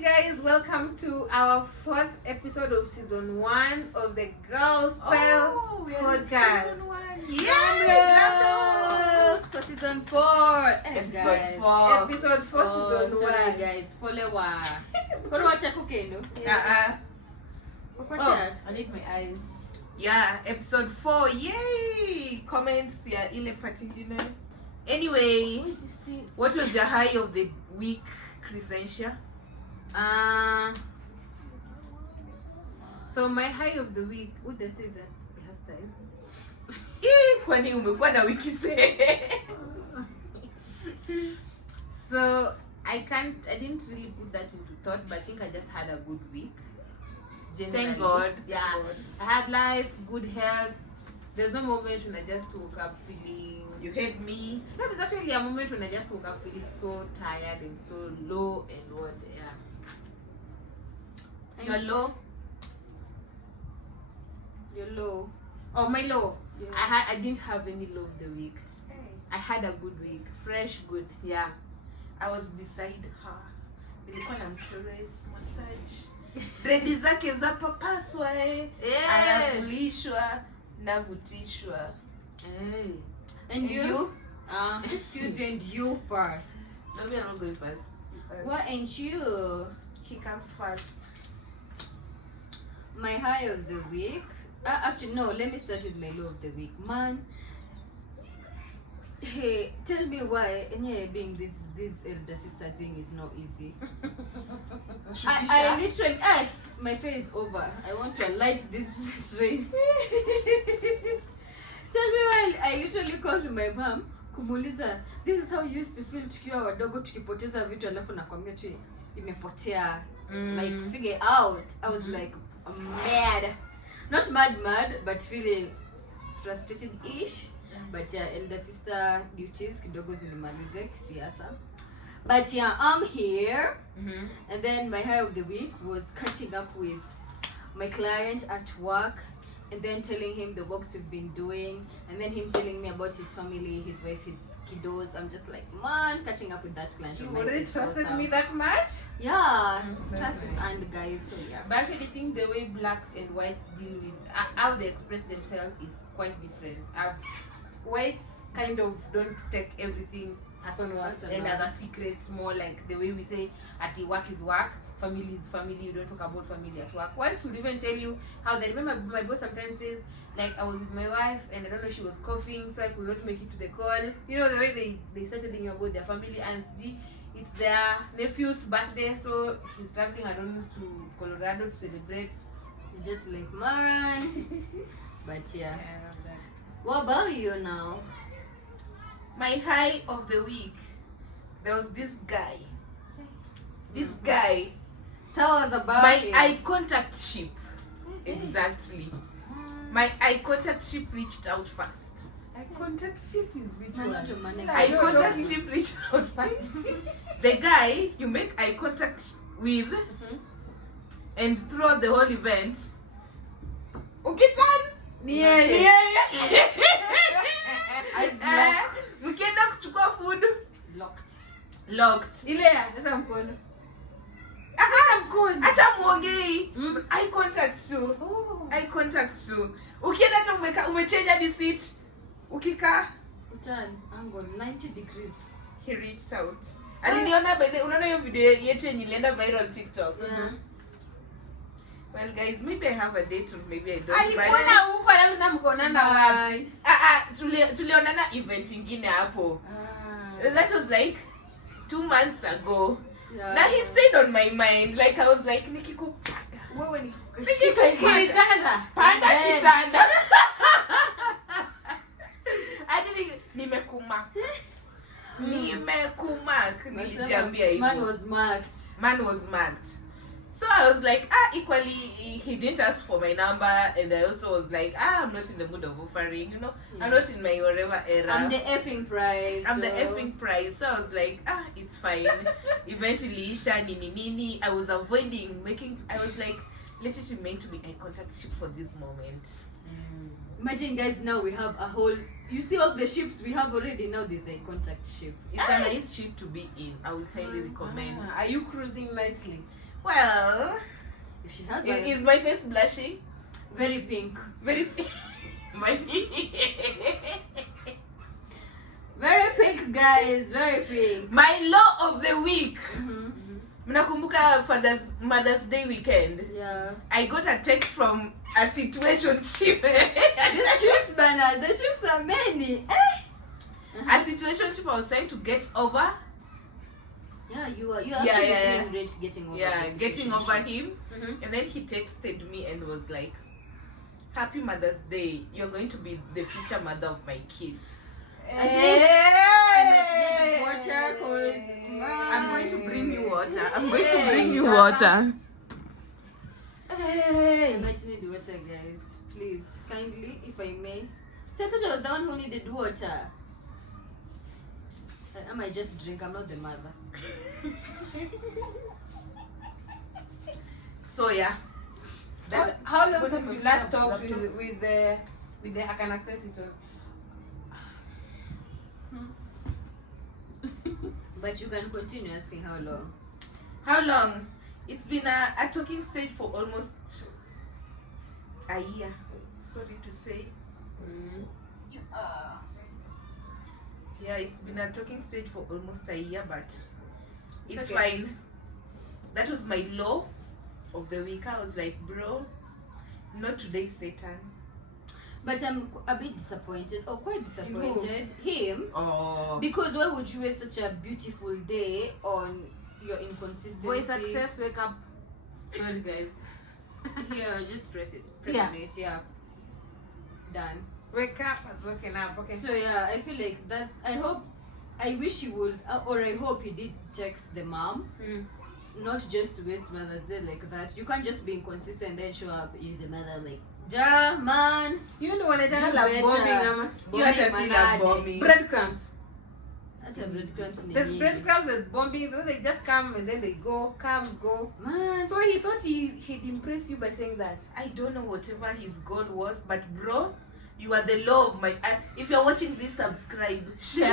guys, welcome to our 4th episode of season 1 of the Girls Spell podcast. Yeah, for season 4. Episode 4 season 1. Sorry guys, pole wa. Kono wacha kukendo. I need my eyes. Yeah, episode 4. Yay! Comments, yeah, ile patingine. Anyway, what was the high of the week, Crescentia? So my high of the week, would I say that last time? Kwani umekuwa na wiki se. So I didn't really put that into thought, but I think I just had a good week. Generally. Thank God. Yeah. Thank God. I had life, good health. There's no moment when I just woke up feeling... You hate me. No, there's actually a moment when I just woke up feeling so tired and so low and what, yeah. You're low? You're low. Oh, my low. Yeah. I didn't have any low of the week. Hey. I had a good week. Fresh, good, yeah. I was beside her. Nilikuwa namcaress, massage. Drendi zake za papaswa Yeah. Anavulishwa, navutishwa. Hey. And you? Excuse and you first. No, me, I'm not going first. Why ain't you? He comes first. My high of the week. Actually, no. Let me start with my low of the week, man. Hey, tell me why being this elder sister thing is not easy. I literally, my face is over. I want to light this train. Tell me why I literally called my mom kumuuliza, this is how you used to feel tukiwa wadogo tukipoteza vitu alafu nakwambia tu imepotea. Like figure out. I was like mad. Not mad, but feeling frustrated-ish. But yeah, elder sister duties kidogo zilimalize kisiasa. But yeah, I'm here. And then my high of the week was catching up with my client at work and then telling him the works we've been doing and then him telling me about his family, his wife, his kiddos. I'm just like, man, catching up with that client. You already trusted me that much? Yeah, trust is and guys, so yeah. But I actually think the way blacks and whites deal with how they express themselves is quite different. Whites kind of don't take everything personal and as a secret, more like the way we say at the work is work, family is family, you don't talk about family at work. Whites would even tell you how they remember. My boss sometimes says, like, I was with my wife and I don't know, she was coughing, so I could not make it to the call. You know, the way they started telling you about their family, and it's their nephew's birthday, so he's traveling alone to Colorado to celebrate. You're just like, man. But yeah. I love that. What about you now? My high of the week, there was this guy. This guy. Tell us about My him. eye contact ship. Exactly. My eye contact ship reached out first. Eye contact ship is which Man, one? not a man, Eye I contact ship reached out first. The guy you make eye contact with and throughout the whole event, ukitan mkienda kuchukua food locked. Ile hata mkono. Mkono. Hata muongei. Eye contact tu. Eye contact tu. Ukienda hata umechange hadi seat. Ukikaa Turn angle 90 degrees. he reached out. Aliniona by the unaona hiyo video yetu yenye ilienda viral TikTok. Yeah. Well guys, maybe I have a date or maybe I don't. Alikuona huko alafu na mkonana wapi? Tulionana event ingine hapo. That was like 2 months ago. Yeah. Now he stayed on my mind. Like I was like, nikikupaka. Wewe ni Kijana. Panda Then. kitanda. Hadi nimekumak. Nilijiambia hivyo. Man was marked. So I was like, equally, he didn't ask for my number, and I also was like, I'm not in the mood of offering, you know, I'm not in my whatever era. I'm the effing prize. I'm the effing prize. So I was like, it's fine. Eventually, nini. I was avoiding I was like, let it meant to be eye contact ship for this moment. Imagine guys, now we have a whole, you see all the ships we have already, now there's a contact ship. It's a nice ship to be in. I would highly recommend. Are you cruising nicely? Well, If she has is my face blushing? very pink. Very my Very pink, guys. Very pink. my law of the week. Mm-hmm. Mnakumbuka Mother's Day weekend. Yeah. I got a text from a situationship. These ships, Bana, the ships are many. A situationship I was trying to get over. Yeah, you are Yeah, actually yeah, doing great getting over Yeah, this getting relationship. over him. And then he texted me and was like, Happy Mother's Day. You're going to be the future mother of my kids. I think I must get water because I'm going to bring you water. I'm going to bring you water. I might need water, guys. Please, kindly, if I may. See, I thought I was the one who needed water. I might just drink. I'm not the mother. So yeah. How long since you last talked with the I can access it all? But you can continue asking how long. How long? It's been a talking stage for almost a year. Sorry to say. Yeah, it's been a talking stage for almost a year, but it's okay. fine. That was my low of the week. I was like, bro, not today, Satan. But I'm a bit disappointed, or quite disappointed. Him. Oh. Because why would you waste such a beautiful day on your inconsistency? Voice success, wake up. Sorry, guys. Here, just press it. Press Yeah. on it, yeah. Done. Wake up as waking up. Okay. So yeah, I feel like that. I wish he would, or I hope he did text the mom, not just to waste Mother's Day like that. You can't just be inconsistent and then show up. You the mother, like, ja man. You know when I tell Do love better. bombing, You have to see that bombing. breadcrumbs. That have breadcrumbs in the There's name. breadcrumbs, there's bombing. They just come and then they go, come, go. Man. So he thought he'd impress you by saying that. I don't know whatever his goal was, but bro, you are the law of my. If you're watching this, subscribe, share.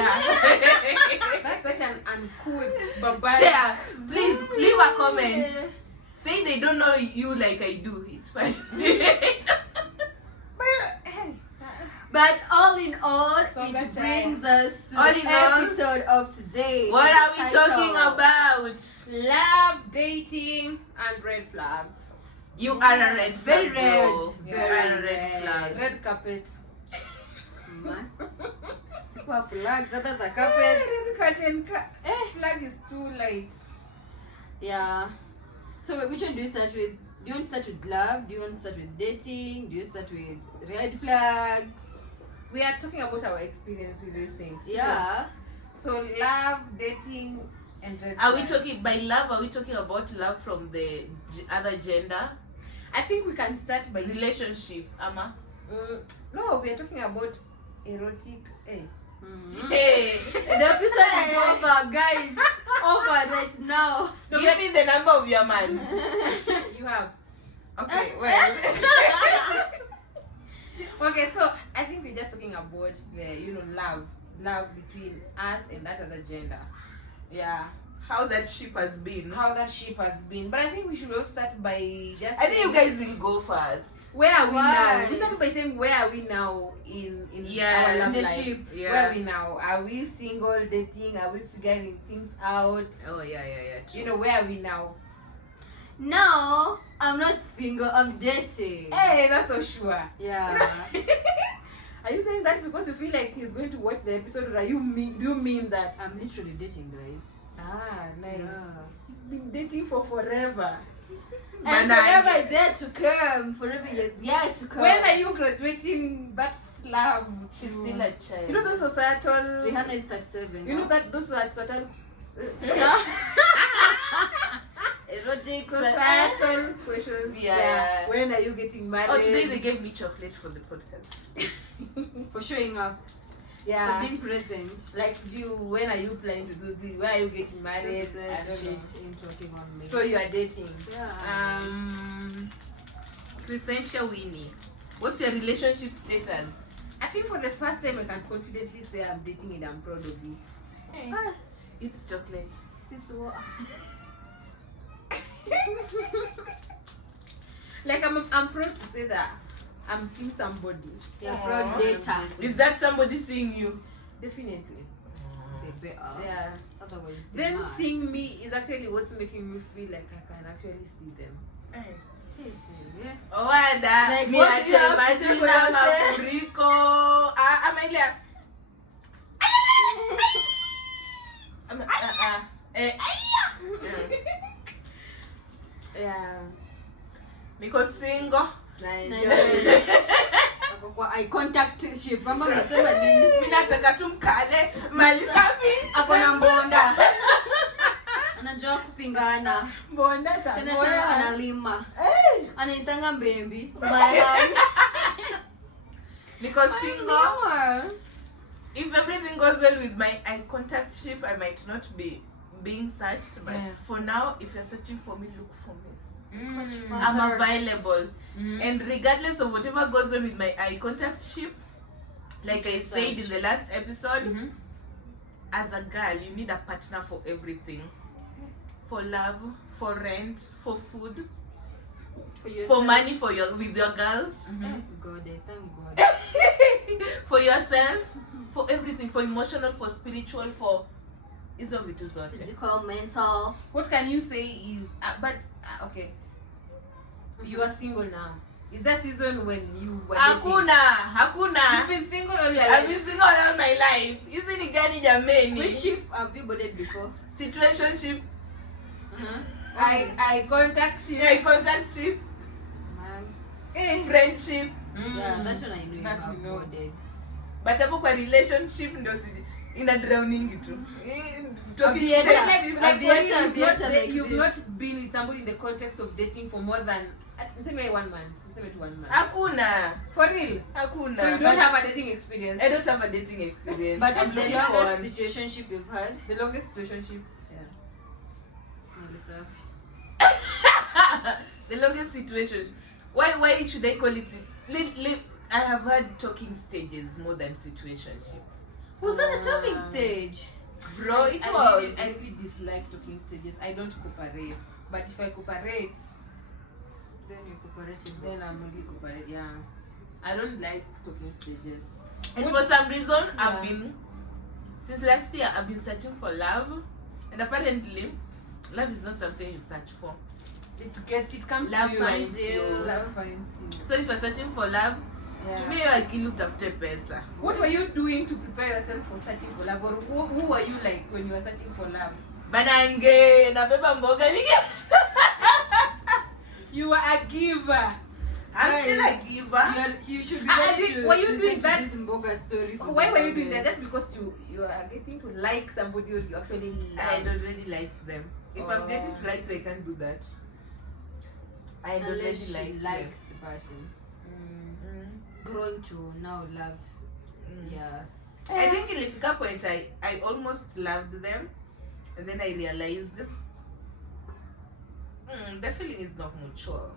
That's such an uncool barbaric. Share. Please leave a comment. Say they don't know you like I do. It's fine. But all in all, it Congrats. brings us to All the in all, episode of today. What are we Title. talking about? Love, dating, and red flags. You are a red Very flag, red. bro. You Very are a red red. flag. Red carpet. Man. People have flags, others are carpets. Red curtain. Flag is too light. Yeah. So which one do you start with? Do you want to start with love? Do you want to start with dating? Do you start with red flags? We are talking about our experience with these things. Yeah. So love, dating, and red Are we flags. talking by love? Are we talking about love from the other gender? I think we can start by Relationship, Ama. no, we are talking about erotic. Mhm. Hey, The episode is over, guys. Over right now. give me the number of your man. You have. Okay, well. Okay, so I think we're just talking about the love between us and that other gender. Yeah, How that ship has been. how that ship has been. But I think we should also start by just. I think you saying, guys will go first. Where are we Why? now? We started by saying where are we now in Yeah, our love the life? ship. Yeah. Where are we now? Are we single, dating? Are we figuring things out? Oh yeah. True. You know, where are we now? Now, I'm not single, I'm dating. Hey, that's so sure. Yeah. Are you saying that because you feel like he's going to watch the episode, or do you mean that? I'm literally dating, guys. Ah, nice. Yeah. He's been dating for forever. And Banana. forever is there to come. Forever is yet to come. When are you graduating? That's love. She's still a child. You know those societal. Rihanna is 37. You know that those are societal. Erotic Societal questions. Yeah. When are you getting married? Oh, today they gave me chocolate for the podcast. for showing up, Yeah. for being present. Like you, when are you planning to do this? When are you getting married? Just I don't know. shit in talking on me. So you are dating. yeah. Crescentia Winnie, what's your relationship status? I think for the first time I can confidently say I'm dating and I'm proud of it. Ah, It's chocolate. sips water. Like I'm proud to say that I'm seeing somebody. You're proud data. Is that somebody seeing you? Definitely. They are. Yeah. Otherwise, Them seeing me is actually what's making me feel like I can actually see them. Yeah. Wada, Like, mi what do you have to ache say for majina yourself? mafuriko. Amelia. Yeah. Niko single. Ako kwa eye contact ship. Mama amesema nini? Mimi nataka tu mkale mali safi. Ako na mbonda. Anajua kupingana. Mbonda Tena shamba analima. Anaitanga mbembi. My Niko single. If everything goes well with my eye contact ship, I might not be being searched, but for now, if you're searching for me, look for me. I'm available. And regardless of whatever goes on with my eye contact ship, like I said in the last episode, as a girl, you need a partner for everything. For love, for rent, for food, for money with your girls. God, thank God. For yourself, for everything, for emotional, for spiritual, for hizo vitu zote. Physical, mental. What can you say is okay. You are single now. Is that season when you were dating? Hakuna. You've been single all your life. I've been single all my life. Hizi ni gani jameni? Which ship have you boarded before? Situationship. I contact ship. Eye contact ship. Man. Friendship. Yeah, that's what I know you That have we know. boarded. But hapo kwa relationship ndo ina drowning tu. You've not been with somebody in the context of dating for more than 1 month. Hakuna. For real? Hakuna. So you don't have a dating experience? I don't have a dating experience. But I'm the looking for longest one. situationship you've had? The longest relationship? Melissa. The longest situation. Why should I call it? I have had talking stages more than situationships. Was that a talking stage? Bro, it was. I really dislike talking stages. I don't cooperate. But if I cooperate, Then you're cooperative. then I'm really cooperative. Yeah. I don't like talking stages. And for some reason, since last year, I've been searching for love. And apparently, love is not something you search for. It comes Love to you. finds you. Love finds you. So if you're searching for love, to me, you're akili utafute pesa. What were you doing to prepare yourself for searching for love? Or who were you like when you were searching for love? Banange, nabeba mboga nige. You were a giver. I'm still a giver. You should be ready to were you listen doing to that? this Mboga story. For Why the were you doing that? longest. Just because you are getting to like somebody or you actually I love? don't really like them. If I'm getting to like them, I can't do that. I don't Unless really she like likes the person. Growing to now love. Yeah. I think ilifika point I almost loved them, and then I realized the feeling is not mutual.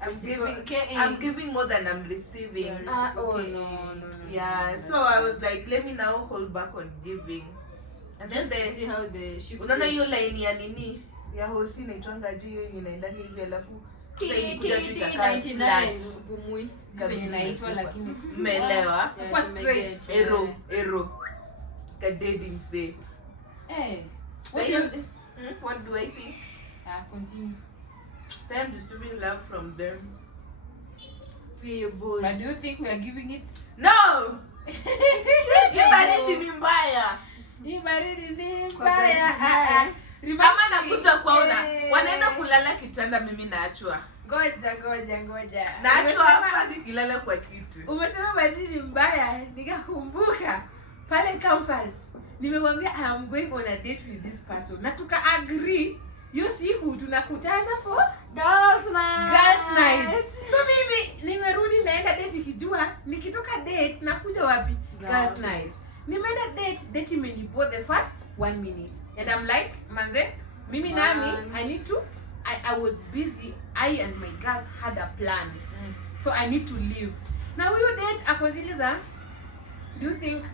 I'm giving more than I'm receiving. Yeah, No. Yeah, so I was like, let me now hold back on giving. And then Just to see how the ship unaona hiyo line ya nini ya hosi naitwanga juu yenye inaendanga hivi alafu sasa ilikuja tu ikakaa flat. Pumui. Penye naitwa lakini Umeelewa? Kwa straight. Ero kadedi mse. What do I think? Continue. So I'm receiving love from them. Pay your bills. But do you think we are giving it? No! Ibaridi ni mbaya. Kama nakuja kwaona wanaenda kulala kitanda, mimi naachwa. Ngoja. Naachwa hapa nikilala kwa kiti. Umesema baridi mbaya, nikakumbuka pale campus. Nimemwambia I am going on a date with this person. Na tuka agree hiyo siku tunakutana for Girls night. So mimi nimerudi naenda date nikijua nikitoka date nakuja wapi? Girls night. Nimeenda date imenipo the first 1 minute. And I'm like, manze, mimi nami I was busy. I and my girls had a plan. So I need to leave. Now huyo date akoziliza, do you think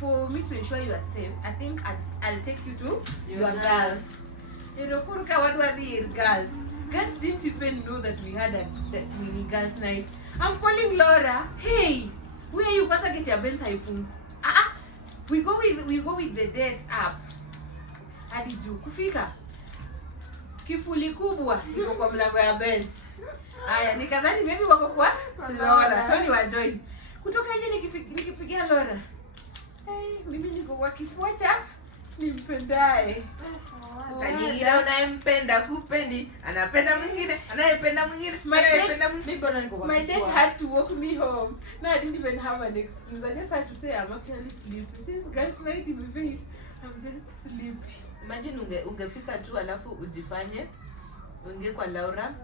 for me to ensure you are safe, I think I'll take you to your girls. Irokuruka what were the girls? Girls didn't even know that we had a mini girls night. I'm calling Laura. Hey, where you gonna get your Benz iPhone? We go with the date app. Hadi juu kufika. Kifuli kubwa iko kwa mlango ya Benz. Aya, nikadhani maybe wako kwa Laura. So ni wa join. Kutoka nje nikipigia Laura. Hey, mimi niko kwa kifua cha nimpendaye. Tajira unayempenda kupendi, anapenda mwingine, anayependa mwingine, anayependa mwingine. My date had to walk me home. No, I didn't even have an excuse. I just had to say I'm actually sleepy. Since girls night in vain, I'm just sleepy. Imagine ungefika tu alafu ujifanye unge kwa Laura.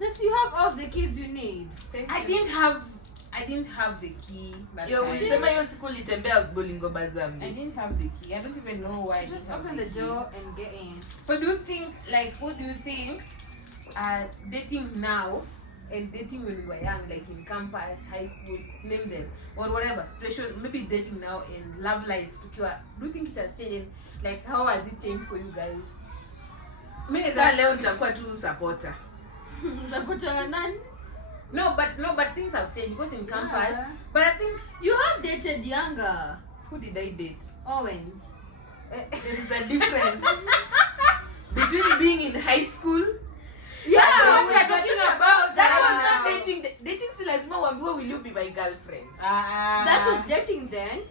Yes, you have all the keys you need. I didn't have the key. Yo, ulisema hiyo siku ulitembea Bolingo Bazambi. I didn't have the key. I don't even know why. Just open the door and get in. So do you think, like, what do you think dating now and dating when we were young, like in campus, high school, name them, or whatever situation, maybe dating now and love life, do you think it has changed? Like, how has it changed for you guys? Mimi leo nitakuwa tu supporter. Supporter nani? No, but things have changed because in campus. Yeah. But I think you have dated younger. Who did I date? Owens. There is a difference between being in high school. Yeah, what we are talking about. That was not dating. Dating still as more will you be my girlfriend? That was dating then.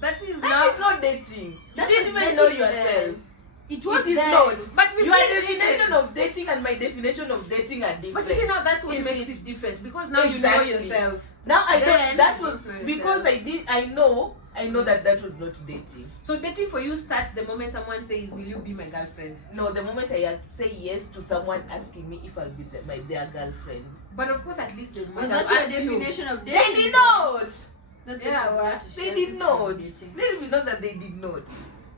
That is not dating. You didn't even know yourself. Then. It was then. Not. But your definition of dating and my definition of dating are different. But you know that's what makes it different because now you know yourself. Now I don't. That was because I know that was not dating. So dating for you starts the moment someone says, "Will you be my girlfriend?" No, the moment I say yes to someone asking me if I'll be their girlfriend. But of course, at least they was not your definition of dating. They did not. That's what they did not. Let me know that they did not.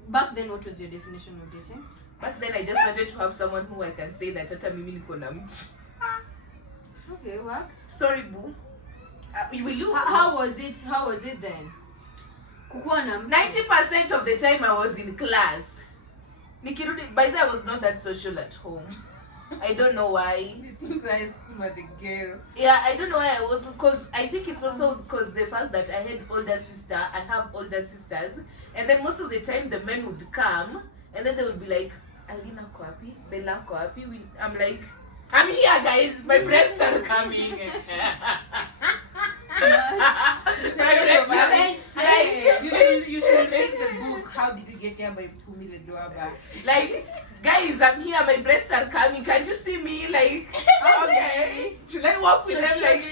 Back then, what was your definition of dating? Back then, I just wanted to have someone who I can say that hata mimi niko na mtu. Okay, works. Sorry, boo. Will you? How was it? How was it then? 90% of the time I was in class. Nikirudi, by the way, I was not that social at home. I don't know why. Yeah, I don't know why I was, because I think it's also because the fact that I had I have older sisters, and then most of the time the men would come, and then they would be like, Alina Kwapi, Bella Kwapi. I'm like, I'm here, guys. My breasts are coming. You should read the book How Did We Get Here by Pumi Leduaba. Like, guys, I'm here, my breasts are coming. Can you see me? Like, okay. Should I walk with them? Like,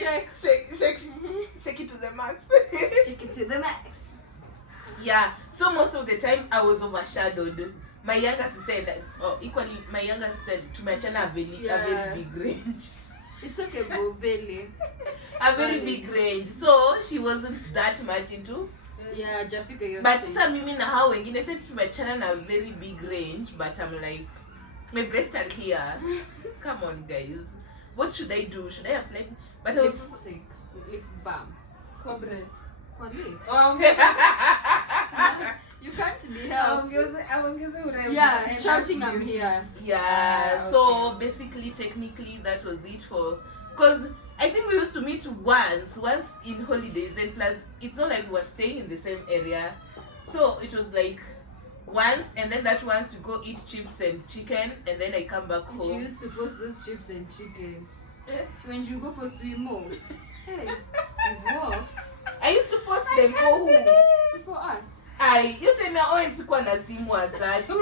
shake it to the max. Shake it to the max. Yeah. So most of the time I was overshadowed. My younger sister equally my younger sister tumechana a very big range. It's okay, boo, Billy. A very big range. So she wasn't that much into. Yeah, Jafika. But sasa mimi na hao wengine said tumechana na a very big range, but I'm like, my breasts are here. Come on, guys. What should I do? Should I apply? But I was sick. Lip balm. Kwa breast. Kwa lips. Oh, you can't be helped. Yeah, shouting I'm here. Yeah, so basically, technically, that was it for. Because I think we used to meet once in holidays, and plus, it's not like we were staying in the same area. So it was like once, and then that once we go eat chips and chicken, and then I come back home. She used to post those chips and chicken. When you go for swimo. Hey, you walked. I used to post them for who? For us. You tell me Owens sikuwa na simu asati.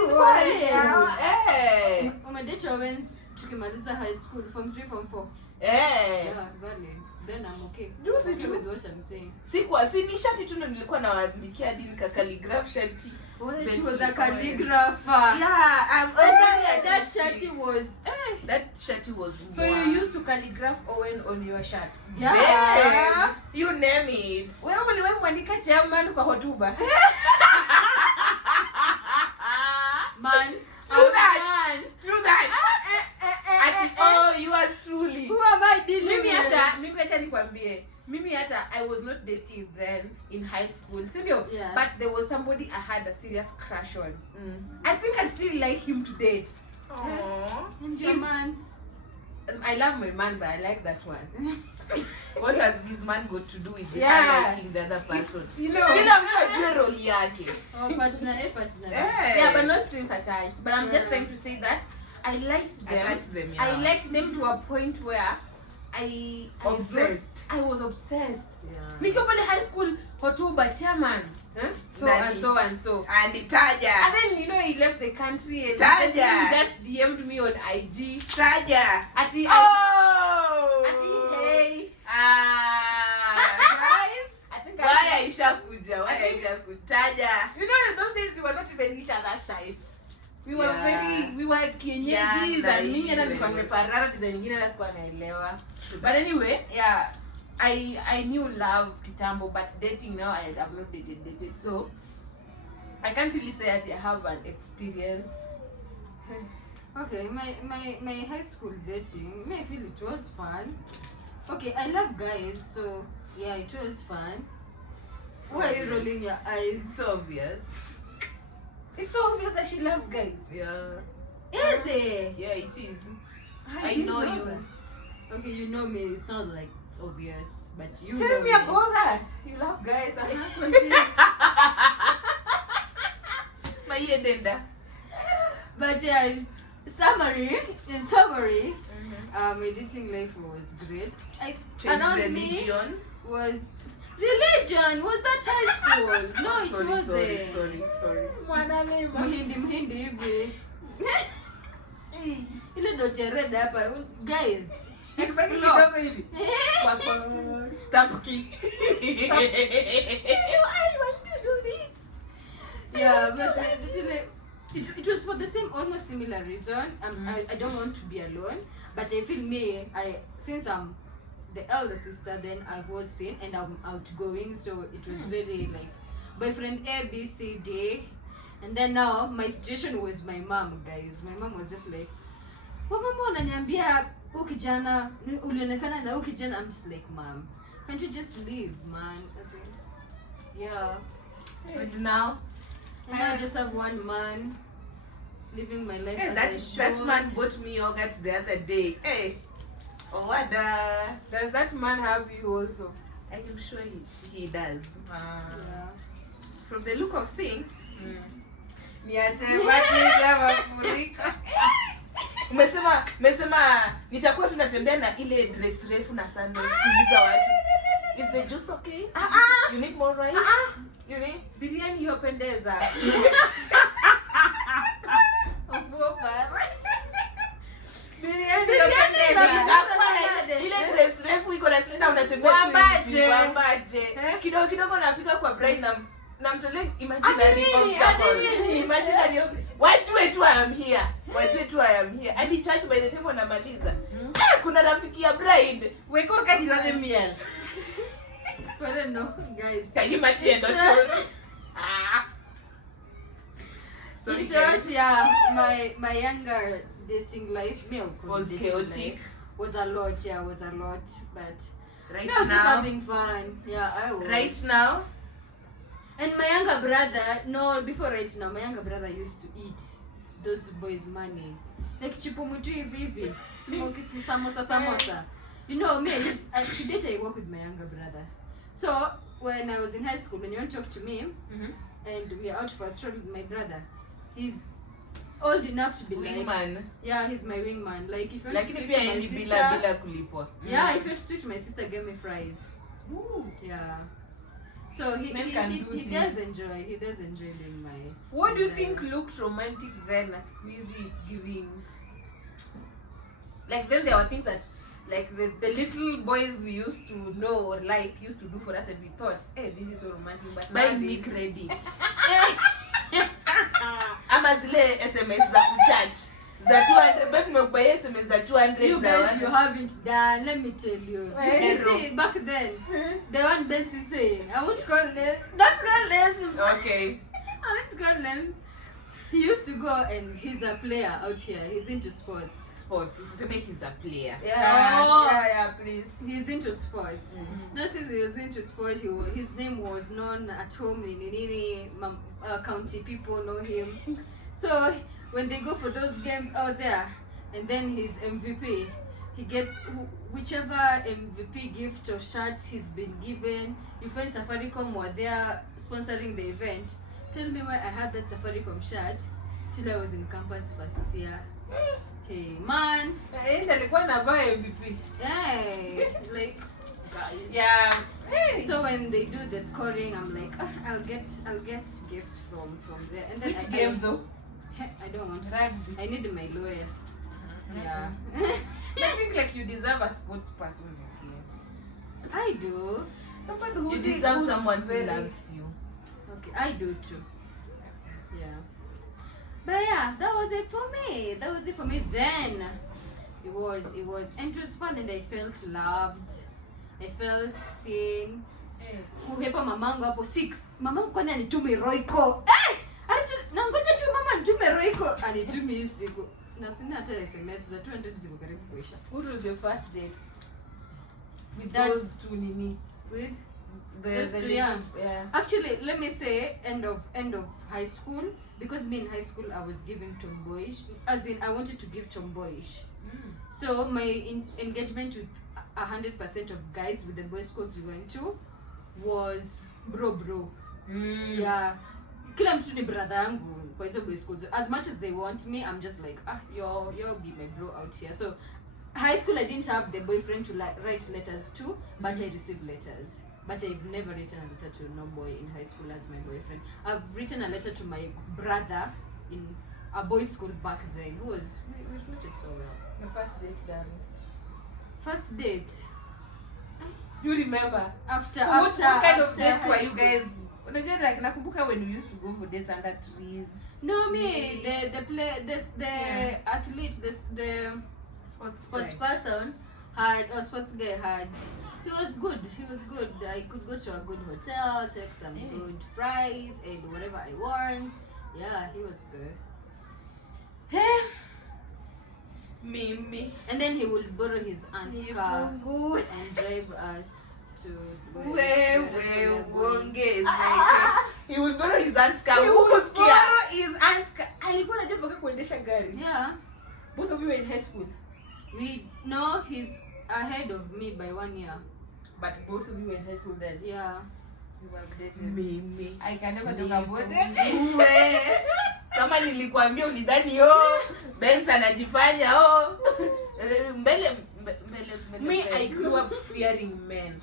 Umedate Owens tukimaliza high school from 3 from 4. Yeah, valid. Then I'm okay. Juzi tu with what I'm saying. Sikuwa ni shati tu ndo nilikuwa nawaandikia hadi nika calligraph shati. She was a calligrapher. Yeah, that shati was that shati was. So you used to calligraph Owen on your shirt? Yeah. Babe, you name it. Wewe mwandika chairman kwa hotuba. Man. True that. Yours truly. Who am I dealing with? Mimi acha nikwambie. Mimi hata I was not dating then in high school. Sindio? Yeah. But there was somebody I had a serious crush on. I think I still like him to date. Aww. And your man's. I love my man, but I like that one. What has his man got to do with the liking the other person? You know. Kila mtu ajue role yake. Oh, partner. Yeah, but not strings attached. But I'm just trying to say that I liked them. I liked them to a point where I was obsessed. Yeah. Niko pale high school, hotuba chairman. So Nani? and so and so. And Taja. And then he left the country and Taja. he just DM'd me on IG. Taja. Ati, hey. Guys. I think Why ishakuja? Taja. You know, those days we were not even each other's types. We were kienyeji za mimi hata nilikuwa nimeparara design nyingine hata sikuwa naelewa. But anyway, yeah, I knew love kitambo, but dating now I have not dated. So I can't really say that I have an experience. Okay, my high school dating, I feel it was fun. Okay, I love guys, so yeah, it was fun. Why are you rolling your eyes? It's obvious. It's so obvious that she loves guys. Yeah. Is it? Yeah, it is. I know you. That. Okay, you know me. It's not like it's obvious, but you Tell know me about that. You love guys. But yeah, in summary, my dating life was great. Religion was that high school? No, it was sorry. Mhindi hivi. Ile dochereda hapa guys. Kidogo hivi. Tap kick. I want to do this. Yeah, but it was for the almost similar reason. I don't want to be alone, but I feel since I'm the elder sister, then I was seen and I'm outgoing, so it was very like boyfriend A, B, C, D. And then now my situation was my mom, guys. My mom was just like, mama unaniambia huyu kijana ulionekana na huyu kijana. I'm just like, mom, can't you just leave, man? Yeah. And now I just have one man living my life. Hey, that man bought me yogurt the other day. Hey, what does that man have you also? I am sure he does. Yeah. From the look of things. Umesema nitakuwa tunatembea na ile dress refu na sandals kuuliza watu. Is the juice okay? You need more rice? You need Biriani yopendeza. Biriani yopendeza. Ile dress refu iko na sanda unatembea wambaje. Kidogo nafika kwa Brian na mtole imaginary wajue tu I am here. Hadi church by the time wanamaliza. Kuna rafiki ya Bride. Weko kajiradhe miel. I don't know, guys. Kajimati ndo tu. So in short, yeah, my younger dating life was chaotic. Was a lot, but right I was now just having fun. Yeah, I was. Right now. And my younger brother, before right now, my younger brother used to eat those boys' money. Like chipomutu hivi, smoky samosa. You know, me, to date I work with my younger brother. So, when I was in high school, when you want to talk to me, and we are out for a stroll with my brother, he's old enough to be wingman. Like... Yeah, he's my wingman. Like, if you want to speak to my sister... bila kulipwa. Yeah, if you want to speak to my sister, give me fries. Ooh. Yeah. So he does enjoy doing my... What do you think looked romantic then as Squeezy is giving? Like then there were things that like the little boys we used to know or like used to do for us and we thought, hey, this is so romantic, but buy me credit. Ama zile SMS za kuchat. Za 200, back me buy SMS za 200. You guys, you haven't done, let me tell you. You see, back then, the one Ben's is saying, I won't call names. Not call names. Okay. I won't call names. He used to go and he's a player out here. He's into sports. Usiseme he's a player. Yeah, please. He's into sports. Now since he was into sport, his name was known at home in Nini, county people know him. So when they go for those games out there, and then he's MVP, he gets whichever MVP gift or shirt he's been given. You find Safaricom were there sponsoring the event. Tell me why I had that Safaricom shirt till I was in campus first year. Hey man. Alikuwa anavaa MVP. Yeah, like guys. Yeah. Hey. So when they do the scoring, I'm like, I'll get gifts from there. And then Which game though? I don't want to. Rugby. I need my lawyer. Yeah. I think like you deserve a sports person. Okay. I do. Somebody who you deserve someone who loves you. Okay, I do too. Yeah. But yeah, that was it for me. That was it for me then. It was, and it was fun, and I felt loved. I felt seen. Kuhepa mamangu hapo 6. Mamangu kwani anitume Royco. Na ngoja tu mama anitume Royco. Anitume hiyo siku. Na sina hata SMS za 200 ziko karibu kuisha. What was your first date? With That's, those two nini? With The yeah. Actually, let me say end of high school, because me in high school I was giving tomboyish, as in I wanted to give tomboyish. So my engagement with 100% of guys with the boys schools we went to was bro. Yeah, kila mtu ni brother yangu kwa hizo boys schools. As much as they want me, I'm just like, you'll be my bro out here. So high school I didn't have the boyfriend to write letters to, but I received letters. But I've never written a letter to no boy in high school as my boyfriend. I've written a letter to my brother in a boys' school back then. We wrote it so well. Your first date, darling. First date. You remember? After what kind of dates were you school. guys? Unajua like nakumbuka when we used to go for dates under trees. No, me the athlete, the sports person had, or sports guy had. He was good. I could go to a good hotel, take some good fries and whatever I want. Yeah, he was good. Mimi. And then he would borrow his aunt's car and drive us to He would borrow his aunt's car. Alikuwa anajua mpaka kuendesha gari. Yeah. Both of you were in high school. No, he's ahead of me by 1 year. But both of you were in high school then. Yeah. You were dated. Mimi. I can never talk Mimi. about it. Kama nilikwambia ulidhani Benz anajifanya mbele. Me, I grew up fearing men.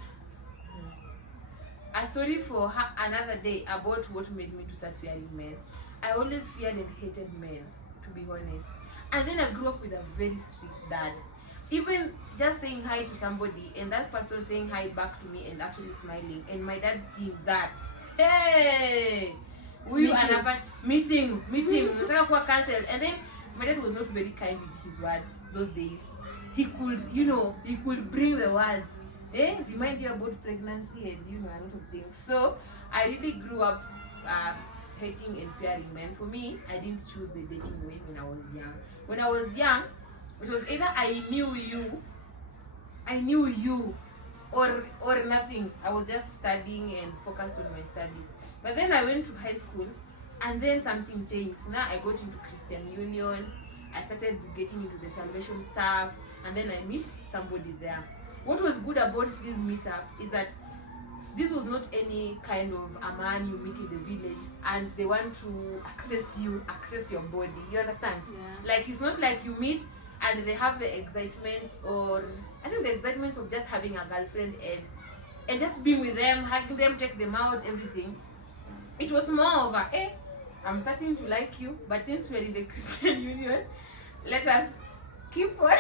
A story for another day about what made me to start fearing men. I always feared and hated men, to be honest. And then I grew up with a very strict dad. Even just saying hi to somebody and that person saying hi back to me and actually smiling, and my dad seeing that, hey, meeting, nataka kuwa cancelled. And then my dad was not very kind with his words those days. He could bring the words, remind you about pregnancy and a lot of things. So I really grew up hating and fearing men. For me, I didn't choose the dating way when I was young. When I was young, it was either I knew you or nothing. I was just studying and focused on my studies. But then I went to high school and then something changed. Now I got into Christian Union. I started getting into the salvation stuff, and then I meet somebody there. What was good about this meetup is that this was not any kind of a man you meet in the village and they want to access your body. You understand? Yeah. Like it's not like you meet and they have the excitement, or I think the excitement of just having a girlfriend and just being with them, hugging them, take them out, everything. It was more of a, I'm starting to like you, but since we're in the Christian Union, let us keep on.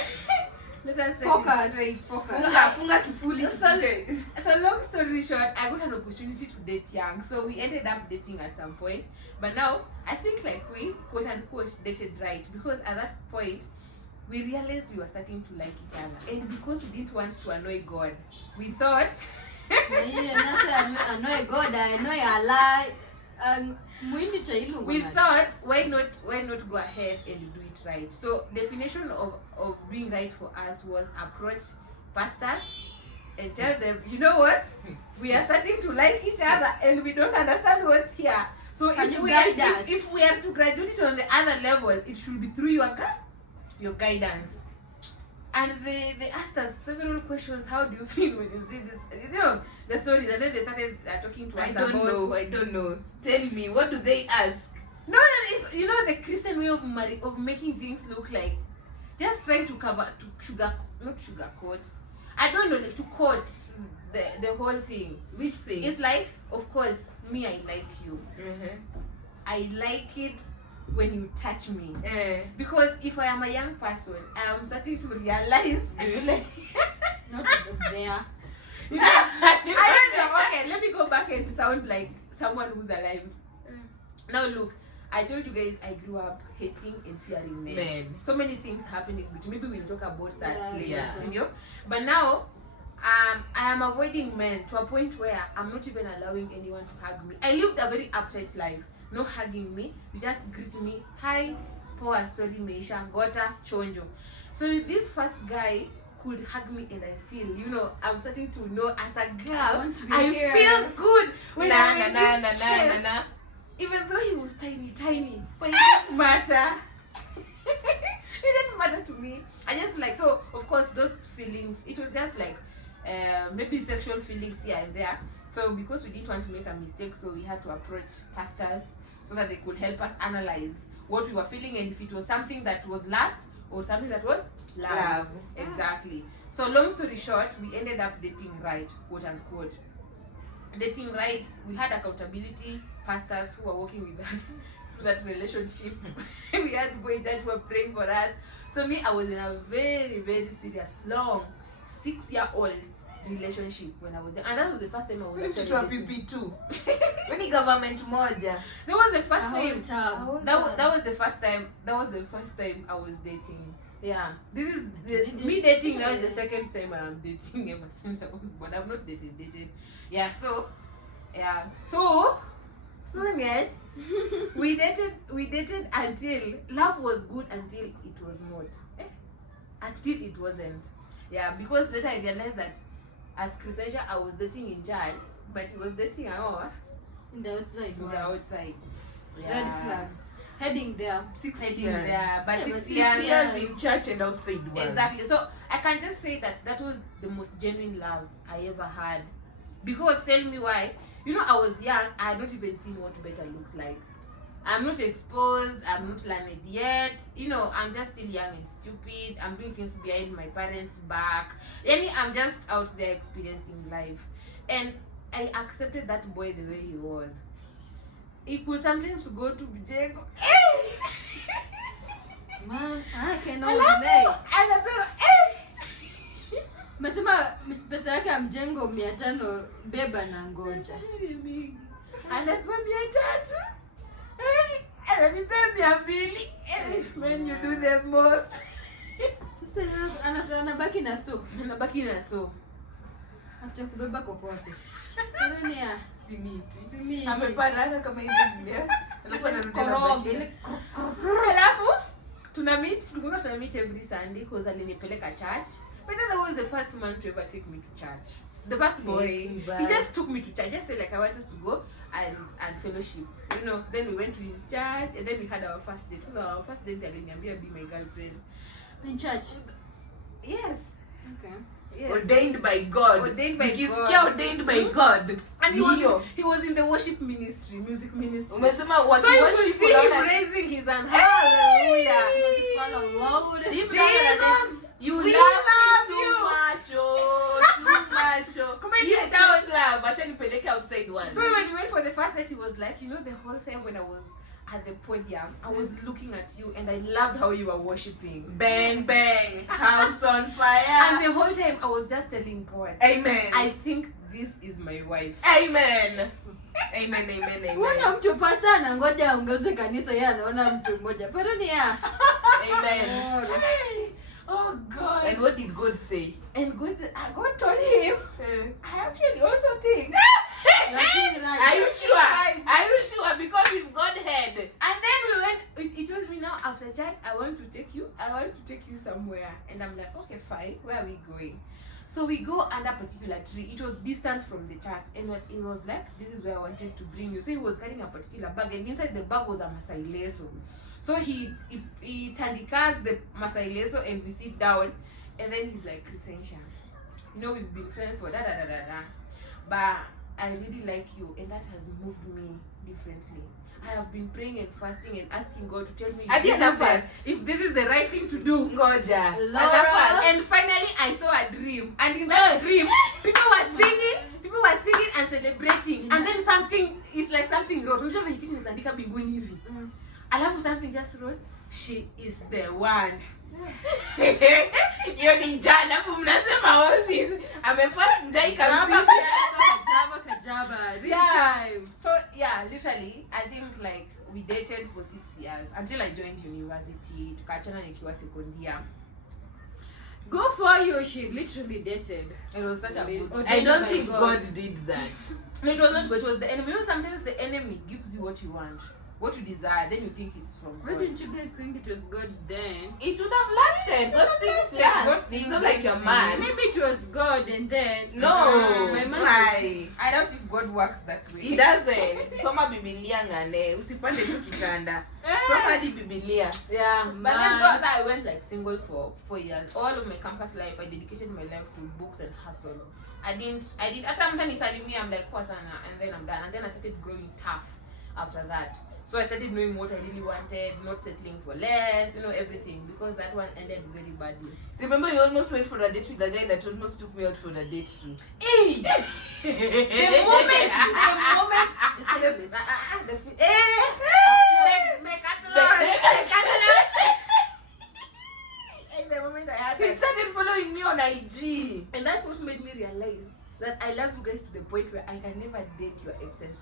Let us focus. Funga kifuli. So long story short, I got an opportunity to date young. So we ended up dating at some point. But now, I think like we, quote unquote, dated right. Because at that point, we realized we were starting to like each other. And because we didn't want to annoy God, we thought... annoy God, annoy Allah. We thought, why not go ahead and do it right? So definition of being right for us was approach pastors and tell them, you know what, we are starting to like each other and we don't understand what's here. So if we are to graduate it on the other level, it should be through your guidance. And they asked us several questions. How do you feel when you see this? The stories, and then they started talking to us about. I don't know. Tell me, what do they ask? No, it's the Christian way of making things look like just trying to not sugarcoat. I don't know, like to quote the whole thing. Which thing? It's like, of course, me, I like you. I like it when you touch me. Because if I am a young person, I am starting to realize. Do you like? Not there. I don't know. Okay, let me go back and sound like someone who's alive. Now look, I told you guys I grew up hating and fearing men. So many things happening, but maybe we'll talk about that later. But now, I am avoiding men to a point where I'm not even allowing anyone to hug me. I lived a very uptight life. No hugging me. You just greet me. Hi, poor story, Meisha, Gota, Chonjo. So this first guy could hug me and I feel, I'm starting to know as a girl, I feel good when I'm in his chest. Even though he was tiny, but it didn't matter. It didn't matter to me. I just so of course those feelings, it was just like maybe sexual feelings here and there. So because we didn't want to make a mistake, so we had to approach pastors so that they could help us analyze what we were feeling and if it was something that was lust or something that was love. Exactly. So long story short, we ended up dating right, quote unquote. Dating right, we had accountability pastors who were working with us for that relationship. We had boy church who were praying for us. So me, I was in a very, very serious, long, 6-year-old relationship when I was young. And that was the first time I was actually dating. PP2. When government moja. That was the first time. That was the first time. That was the first time I was dating. Yeah. This is me dating now is the second time I'm dating ever since I was born. I've not dated. Yeah, so yeah. So again, we dated until love was good until it was not. Until it wasn't. Yeah, because later I realized that as Christian, I was dating in church, but he was dating in the outside. Yeah. Red flags. Heading there. 6 years. There, but 6 years in church and outside one. Exactly. So I can just say that was the most genuine love I ever had. Because tell me why. I was young. I had not even seen what better looks like. I'm not exposed. I'm not learned yet. I'm just still young and stupid. I'm doing things behind my parents' back. I'm just out there experiencing life. And I accepted that boy the way he was. He could sometimes go to Mjengo. Man, I cannot relate. Mesema pesa yake ya Mjengo 500 beba na ngoja. Ananipa 300. Ananipa 200. When you do the most. Sasa anabaki na so. After kubeba kokote. Nani simiti. Ameparana kama hivi ndio. Alafu tunamit every Sunday because alinipeleka church. But that was the first man to ever take me to church. The first boy, he just took me to church. Just said I want us to go and fellowship. Then we went to his church and then we had our first date. So our first date, aliniambia be my girlfriend. In church? Yes. Okay. Yes. Ordained by God. Ordained by God. And he was in the worship ministry, music ministry. Umesema what so you could see him raising his hand. Hallelujah. Jesus, you love me too much. Love. Actually, peleke outside one. So when we went for the first date, he was like, the whole time when I was at the podium, I was looking at you and I loved how you were worshiping. Bang, bang, house on fire. And the whole time I was just telling God, amen. I think this is my wife. Amen. Amen. Wana mtu pastor anangoja aongeze kanisa yeye anaona mtu mmoja. Paronia. Amen. Oh God. And what did God say? And God told him, I actually also think. Are you sure? Because we've got head. And then we went, he told me now after church, I want to take you somewhere. And I'm like, okay, fine. Where are we going? So we go under a particular tree. It was distant from the church, and it was like, this is where I wanted to bring you. So he was carrying a particular bag, and inside the bag was a Masai leso. So he tandicas the Masai leso, and we sit down, and then he's like, Crescentia, you know, we've been friends for but I really like you, and that has moved me differently. I have been praying and fasting and asking God to tell me if this is the right thing to do. Ngoja. And finally I saw a dream, and in that dream people were singing and celebrating, and then something wrote. Alafu something just wrote, she is the one. Hiyo ni jana hapo mnasema wazi. Amefanya mjai kabisa. Kajaba. Time. So yeah, literally I think like we dated for 6 years until I joined university. Tukachana nikiwa second year. Go for you, she literally dated. It was such a good. I don't think God did that. No, it was not good. It was the enemy. You know, sometimes the enemy gives you what you want, what you desire, then you think it's from God. Why didn't you guys think it was good then? It would have lasted. God things not like your man. Maybe it was God and then no. My man Why? I doubt if God works that way. He doesn't. Soma Biblia ngane. Usipande tu kitanda. Soma di Biblia. Yeah. But then God, so I went like single for 4 years. All of my campus life, I dedicated my life to books and hustle. I did. After I'm done Salimia, I'm like, Kwasana, and then I'm done. And then I started growing tough after that. So I started knowing what I really wanted, not settling for less, you know, everything, because that one ended very badly. Remember, you almost went for a date with the guy that almost took me out for a date too. Hey! the moment, I had he started following me on IG. And that's what made me realize that I love you guys to the point where I can never date your exes.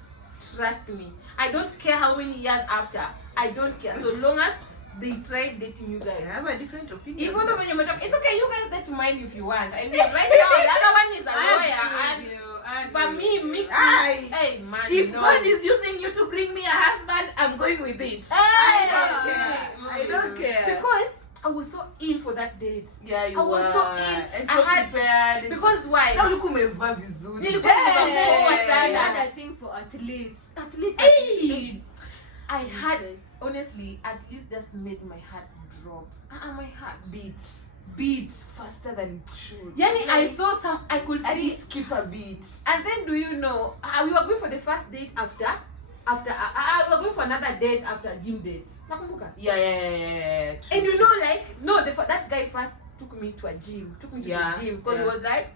Trust me. I don't care how many years after. I don't care. So long as they try dating you guys. I have a different opinion. Even though when you're talking, it's okay. You guys date mine if you want. I mean, right now the other one is a lawyer. But me, hey man. If God is using you to bring me a husband, I'm going with it. I don't care. Because I was so in for that date. Yeah, you I was so in. And so prepared. Because why? Now look umevaa vizuri. I think for athletes. Hey! I had honestly at least just made my heart drop. My heart beats faster than it should. Yani I saw some. I could see. Skip a beat. And then do you know? We were going for the first date after we were going for another date after gym date. Nakumbuka? Yeah. And you know, like that guy first took me to a gym. Took me to the gym because it was like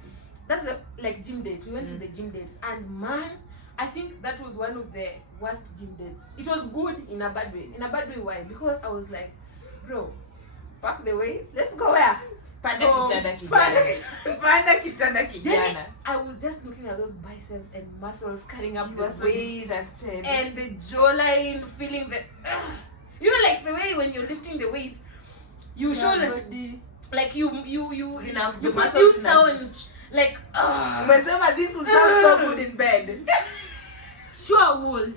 that's like gym date. We went to the gym date, and man, I think that was one of the worst gym dates. It was good in a bad way. In a bad way, why? Because I was like, bro, pack the waist. Let's go where? Panda kitanda kijana. I was just looking at those biceps and muscles carrying up the so weight and the jawline, feeling the you know, like the way when you're lifting the weight, you show like you produce sounds like Umesema this will sound so good in bed. Sure would.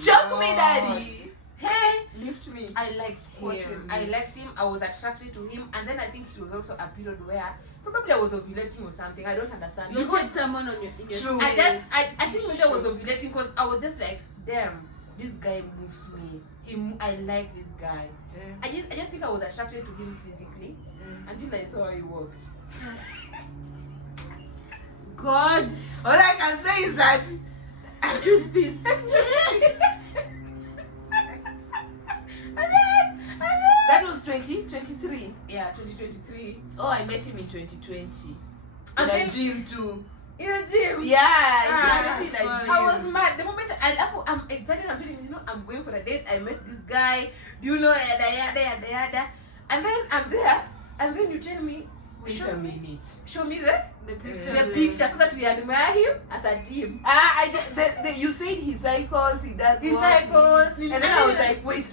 Choke me, daddy. Hey, lift me. I liked him. I was attracted to him, and then I think it was also a period where probably I was ovulating or something. I don't understand. You had someone in your True. I think maybe I was ovulating because I was just like, damn, this guy moves me. I like this guy. I just think I was attracted to him physically until I saw how he walked. God, all I can say is that choose peace. That was 2023. Yeah, 2023. Oh, I met him in 2020. And in a gym too. In a gym? Yeah, I was mad. The moment I'm excited, I'm telling you, I'm going for a date. I met this guy. Do you know, yada. And then I'm there, and then you tell me, wait a minute. Show me the picture so that we admire him as a team. You said he cycles, he does he cycles, and then I was like, wait,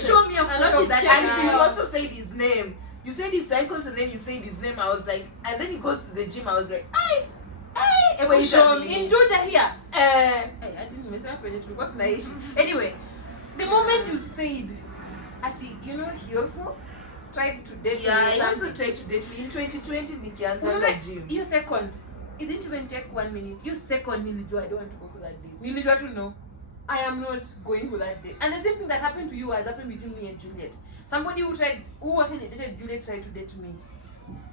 show me a photo of that. And you also said his name. You said he cycles and then you said his name. I was like, and then he goes to the gym. I was like, wait, show me in Georgia here. I didn't mess up when it was nice. Anyway, the moment you said, Ati, you know, he also tried to date Yeah, me. he also tried to date me in 2020 nikianza the gym. You second. It didn't even take 1 minute. You second nilijua I don't want to go for that date. Nilijua to know I am not going for that date. And the same thing that happened to you has happened between me and Juliet. Somebody who actually dated Juliet tried to date me.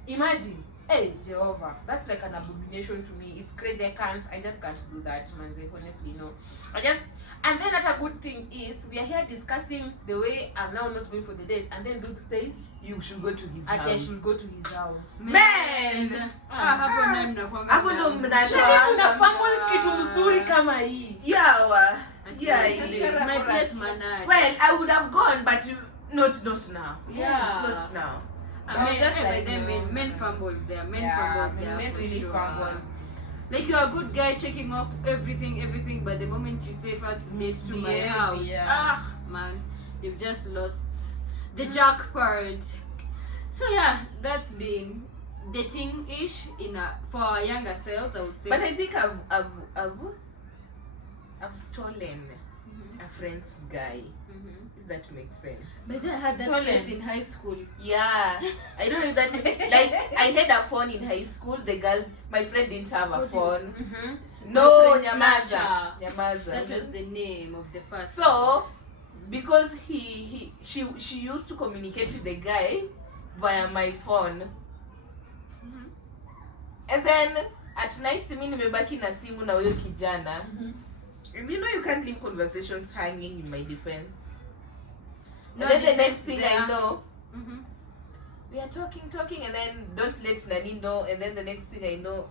Imagine. Hey, Jehovah. That's like an abomination to me. It's crazy. I just can't do that, manze. Honestly, no. And then another good thing is, we are here discussing the way I'm now not going for the date. And then dude says, you should go to his house. I should go to his house. Man! Hapo ndo Una fumble kitu mzuri kama hii. Yeah. My place manage. Well, I would have gone, but not now. Yeah. Not now. I mean, just like men fumble there. Men fumble there. Men really fumble. Like you're a good guy checking off everything, but the moment you say first meet to my house, man, you've just lost the jackpot. So yeah, that's been dating-ish for our younger selves, I would say. But I think I've stolen a friend's guy. If that makes sense. But then I had that place in high school. Yeah, I don't know if that like I had a phone in high school. The girl, my friend, didn't have a phone. No, Nyamaza. That was the name of the person. So, because she used to communicate with the guy via my phone. And then at night, mimi nimebaki na simu na huyo kijana. And you know you can't leave conversations hanging in my defense. No, and then the next thing I know, we are talking, and then don't let Nani know, and then the next thing I know,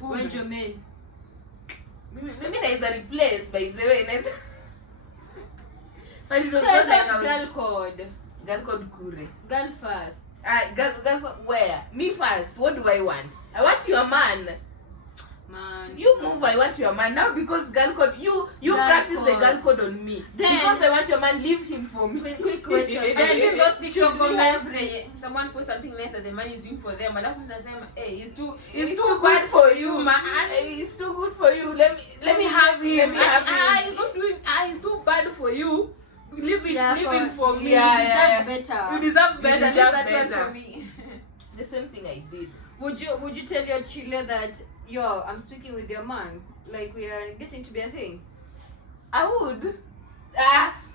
where's your man? Maybe there is a replace, by the way. But it was so not like I was... Girl code Kure. Girl first. Girl where? Me first. What do I want? I want your man. Man. You move, I want your man. Now because girl code, you girl practice code. The girl code on me. Then, because I want your man, leave him for me. Quick question. I think those TikTok comments, someone post something nice that the man is doing for them, and after say, hey, it's too good for you, man. It's too good for you. Let me have him. Let me have him. He's not doing. It's too bad for you. Leave him for me. You deserve better. You deserve better. Leave that one for me. The same thing I did. Would you tell your chile that I'm speaking with your man, like we are getting to be a thing? I would,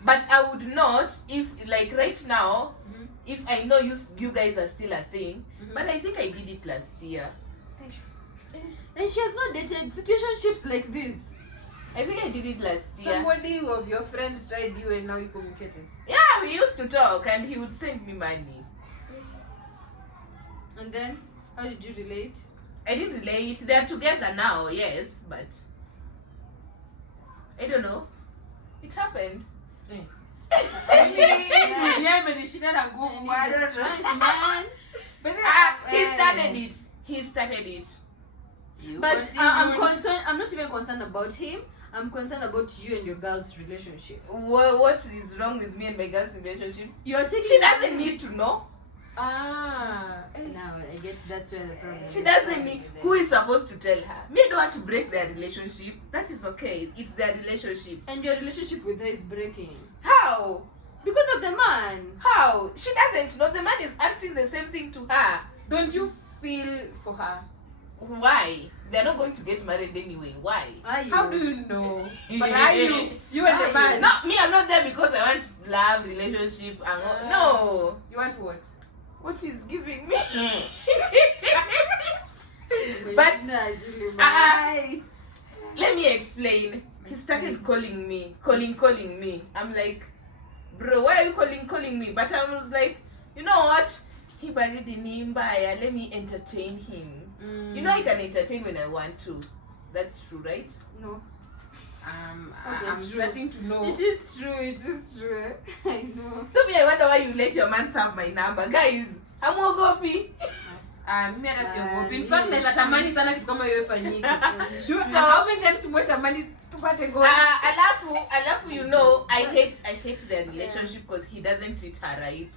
but I would not if like right now, if I know you guys are still a thing. But I think I did it last year. And she has not dated situationships like this. I think I did it last year. Somebody of your friend tried you and now you communicating. Yeah, we used to talk and he would send me money. And then, how did you relate? I didn't relate. They're together now, yes, but I don't know. It happened. He started it. But I'm concerned. I'm not even concerned about him. I'm concerned about you and your girl's relationship. What is wrong with me and my girl's relationship? She doesn't need to know. Now I guess that's where the problem is. She doesn't need. Who is supposed to tell her? Me, I don't want to break their relationship. That is okay. It's their relationship. And your relationship with her is breaking. How? Because of the man. How? She doesn't know. The man is acting the same thing to her. Don't you feel for her? Why? They're not going to get married anyway. Why? How do you know? But are you? You and the man? No, me, I'm not there because I want love, relationship. No. You want what? What he's giving me. But let me explain. He started calling me. Calling me. I'm like, bro, why are you calling me? But I was like, you know what? He buried in him. Let me entertain him. You know I can entertain when I want to. That's true, right? No. I'm starting to know. It is true. I know. So me, I wonder why you let your man have my number. Guys, I'm ogopi. Mimi hata siogopi. In fact, naweza tamani sana kitu kama hiyo ifanyike. So how many times tumetamani tupate goal? Alafu you know, I hate their relationship because he doesn't treat her right.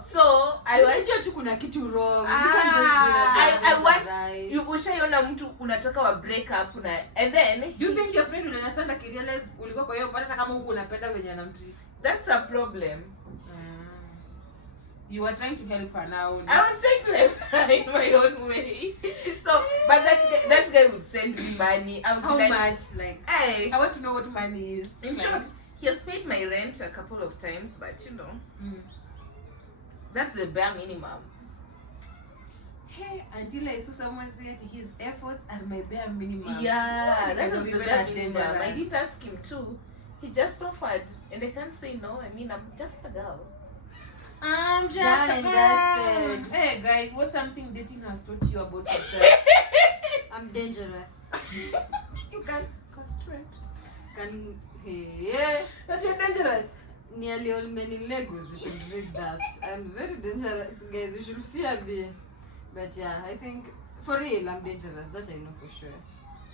So I want you to kuna kitu wrong. I want you ushaiona mtu unataka wa break up and then do you think your friend will understand that you realize ulikuwa kwa hiyo hata kama huko unapenda wenye anamtreat? That's a problem. You were trying to help her now. I was trying to help her in my own way. So, but that guy would send me money. I would How be like, much? Like, hey. I want to know what money is. In short, he has paid my rent a couple of times, but that's the bare minimum. Hey, until I saw someone say his efforts are my bare minimum. Yeah, that was the bare minimum. dangerous. I did ask him too. He just offered, and I can't say no. I mean, I'm just a girl. I'm just Done a and dusted. Hey guys, what's something dating has taught you about yourself? I'm dangerous. You can castrate. Can yeah. That you're dangerous. Nearly all men in Lagos, you should read that. I'm very dangerous, guys. You should fear me. But yeah, I think for real, I'm dangerous. That I know for sure.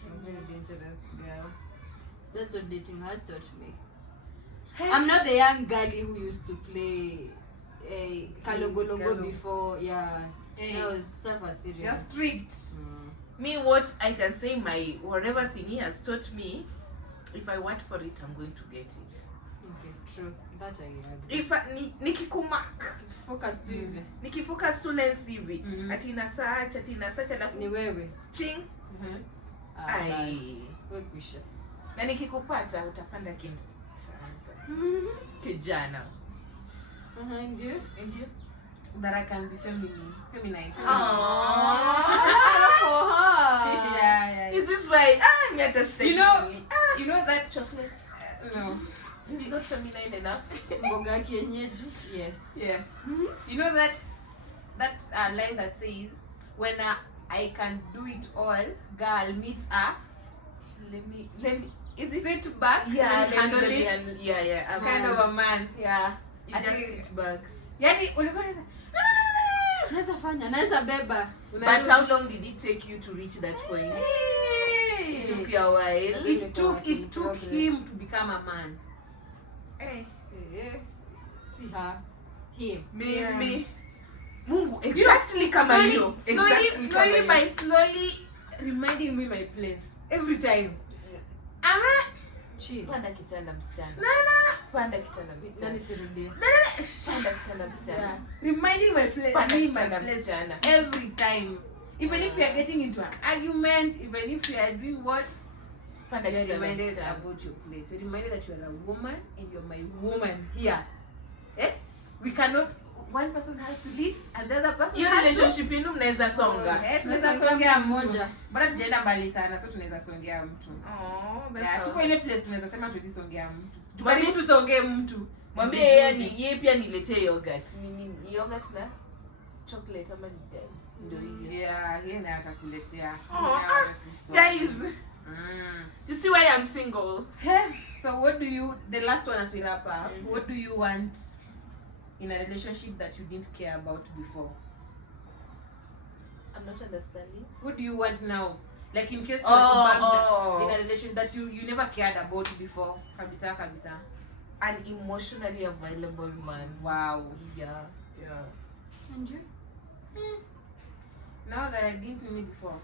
I'm a very dangerous girl. That's what dating has taught me. I'm not the young girlie who used to play Kalogologo before. Yeah, no, stuff was serious. You're strict. Me, what I can say, my whatever thing he has taught me, if I want for it, I'm going to get it. Okay, true. That I agree. If nikikumark, Focus tu hivi. nikifocus tu lens hivi, ati ina search alafu Ni wewe. ching. Ai. Ai. Wewe kwisha. Na nikikupata utapanda kijana. Ndio. Ndio. That I can be feminine. Aww. For her. Yeah. Is this why I'm at the stage? You know that chocolate. No. This is not feminine enough. Mboga kienyeji. Yes. Yes. You know that line that says, when I can do it all, girl meets a. Let me. Is it? Sit back. Yeah. And handle it. Yeah. I'm Kind of a man. Yeah. You I just think. sit back. Yani ulikuwa Naweza fanya, naweza beba. But how long did it take you to reach that point? It took you a while. It took him to become a man. Hey. See her. Him. Me. Mungu, exactly kama hiyo. Slowly by slowly reminding me my place. Every time. Chill. Panda kitanda msichana. Panda kitanda msichana. Nani sirudie. Panda kitanda msichana. Reminding my place. Panda Me my kitanda place msichana. every time. Even if we are getting into an argument, even if we are doing what, Panda you're kitanda reminded msichana. about your place. You're reminded that you are a woman and you're my woman here. We cannot. One person has to lead and the other person Hiyo has to. relationship yenu mnaweza songa. Tunaweza songea mmoja. Bora tujaenda mbali sana, so tunaweza songea mtu. Oh, Yeah, tuko ile place tunaweza sema tuwezi songea mtu. Mwambie Tukaribu tusongee mtu. Mwambie yeye pia niletee yogurt. Ni yogurt na chocolate ama ni gani? Ndio hiyo. Yeah, yeye ndiye atakuletea. Guys, you see why I'm single? So what do you, the last one as we wrap up, what do you want in a relationship that you didn't care about before? I'm not understanding. What do you want now? Like in case you are in a relationship that you never cared about before. Kabisa. An emotionally available man. Wow. Yeah. And you? Now that I didn't need before.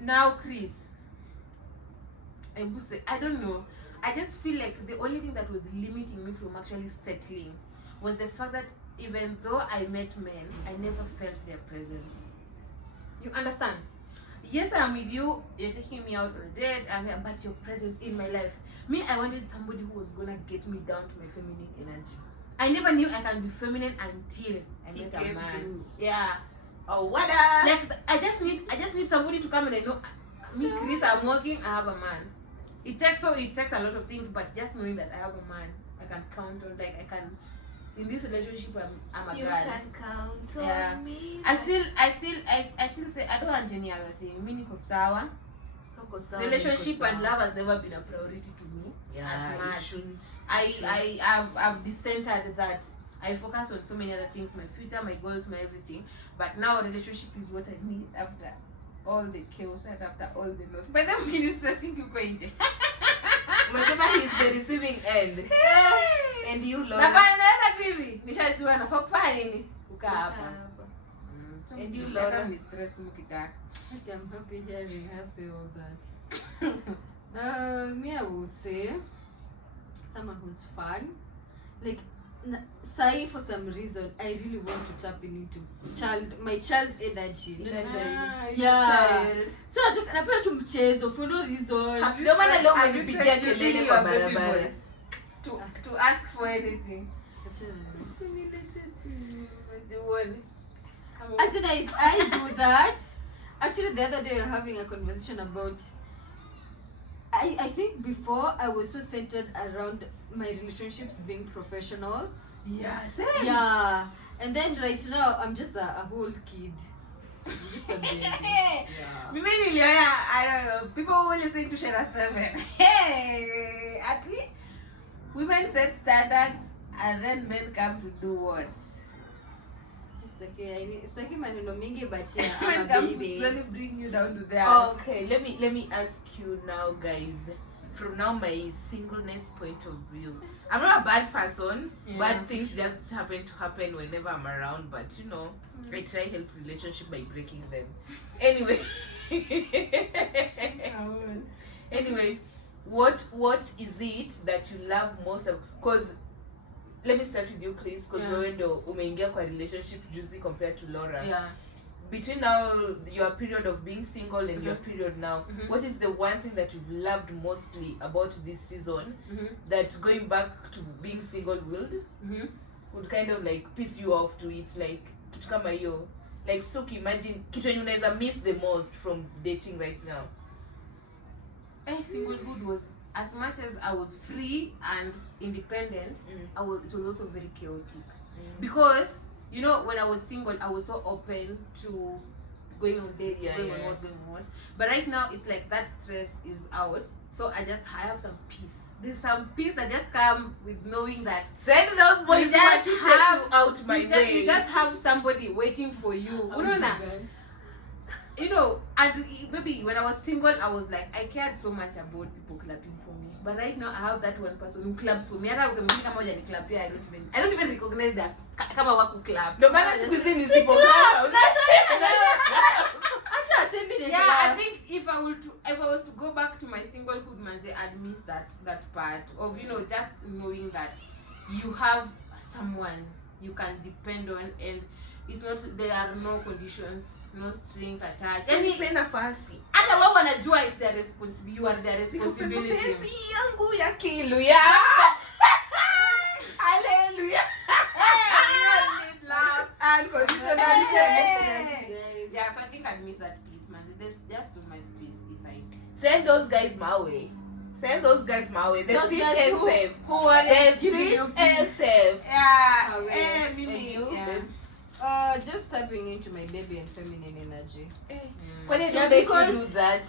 Now, Chris, I don't know. I just feel like the only thing that was limiting me from actually settling was the fact that even though I met men, I never felt their presence. You understand? Yes, I'm with you. You're taking me out on a date, but your presence in my life. Me, I wanted somebody who was gonna get me down to my feminine energy. I never knew I can be feminine until I met a man. Yeah. Oh, what Like I just need somebody to come and I know me, Chris, I'm working, I have a man. It takes a lot of things, but just knowing that I have a man, I can count on, like I can in this relationship I'm a girl. You can count on me. I still say I don't want any other thing. Me niko sawa. Relationship and love has never been a priority to me. As much. I've decentered that. I focus on so many other things, my future, my goals, my everything. But now a relationship is what I need after all the chaos and after all the loss. But then I'm stressing you going to. Umesema he's the receiving end. And you Lord. Nafanya TV. Nishajua nafaa kufanya nini? Ukaa hapa. And you Lord. Ni stress mkitaka. Okay, I'm happy hearing her say all that. Me, I would say someone who's fun. Sai, for some reason, I really want to tap into my child energy. So napenda tu mchezo for no reason. Ndio maana leo umenipigia kelele kwa barabara to ask for anything. As in, I do that. Actually, the other day we were having a conversation about. I think before I was so centered around my relationships being professional. Yeah, same. Yeah, and then right now I'm just a whole kid. I'm just a baby. Yeah. I don't know. People who listen to Shera 7. Hey, actually, women set standards and then men come to do what? It's like maneno mingi, but yeah, Men I'm a come to baby. slowly bring you down to theirs. Okay, let me ask you now, guys. From now, my singleness point of view, I'm not a bad person. Yeah. Bad things just happen to happen whenever I'm around. But you know, I try help relationship by breaking them. Anyway, anyway, what is it that you love most? Because let me start with you, Chris. Because wewe ndo umeingia kwa relationship juicy compared to Laura. Yeah. Between now your period of being single and your period now, what is the one thing that you've loved mostly about this season that going back to being single would kind of like piss you off to it, like kitu kama hiyo, like so imagine kitu yenye unaweza miss the most from dating right now? Singlehood was, as much as I was free and independent, it was also very chaotic because you know, when I was single, I was so open to going on dates, going on what. But right now, it's like that stress is out. So I have some peace. There's some peace that just come with knowing that. Send those boys to take you out my way. You just have somebody waiting for you. You know, and maybe when I was single, I was like, I cared so much about people clapping for me. But right now, I have that one person who claps for me. I don't even recognize that. Kama waku clap. No matter siku hizi nisipo clap. Yeah, I think if I was to go back to my singlehood, manze, I'd miss that part of, you know, just knowing that you have someone you can depend on, and it's not, there are no conditions, no strings attached. Yani penda fasi. Hata wao wanajua it's their responsibility, you are their responsibility. Penzi yangu ya kiluya. Hallelujah. Yeah, so I think I'd miss that piece, man. That's just so my piece inside. Send those guys my way. Send those guys my way. The Those street guys ain't safe. who are The street ain't safe. Yeah. Mimi. Just tapping into my baby and feminine energy. When did you make you do that?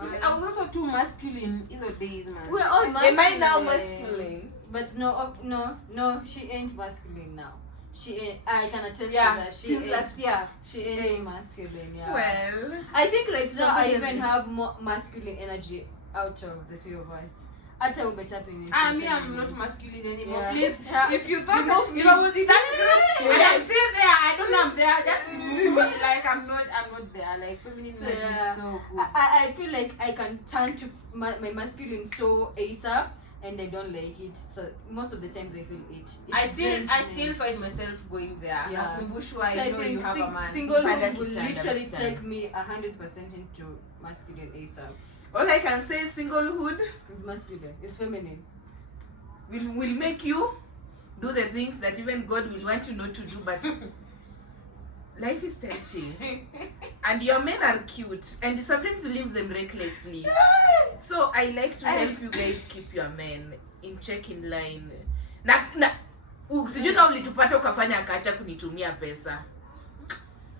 I was also too masculine these days, man. We're all masculine. Am I now masculine? But no, she ain't masculine now. She ain't, I can attest to Yeah, that. since last year. She ain't masculine, yeah. Well, I think right now I even have more masculine energy out of the three of us. Hata umetapping into I'm not masculine anymore. Yeah. Please, Yeah. if you thought if I was in that group and I'm still there, I don't know I'm there. Just move me like I'm not there. Like feminine energy is so good. I feel like I can turn to my masculine so ASAP, and I don't like it. So most of the times I feel it. I still find myself going there. Yeah. Nakumbushwa, So I know you have a man. Singlehood will literally take me 100% into masculine ASAP. all I can say is singlehood It's masculine. It's feminine. will make you do the things that even God will want you not to do, but life is tempting. And your men are cute, and sometimes you leave them recklessly. So I like to help you guys keep your men in check, in line. Sijui kama ulitupata ukafanya akacha kunitumia pesa.